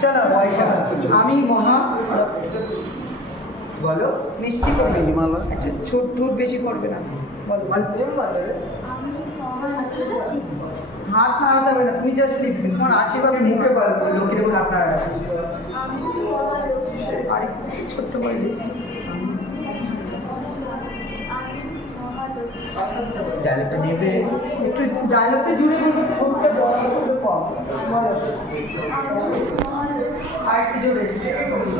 চলো আমি মহা বলো মিষ্টি করবে একটা ছোট ঠোঁট বেশি করবে না বলো হাত নাড়াতে হবে না তুমি জাস্ট লিখছি তোমার আশীর্বাদ মুখে বলো লোকের উপর হাত নাড়াতে আরেকটু ছোট্ট করে লিখছি ডায়লগটা নেবে একটু ডায়লগটা জুড়ে বলবো ঠোঁটটা বড় করবে কম বলো আর কি জুড়ে বলো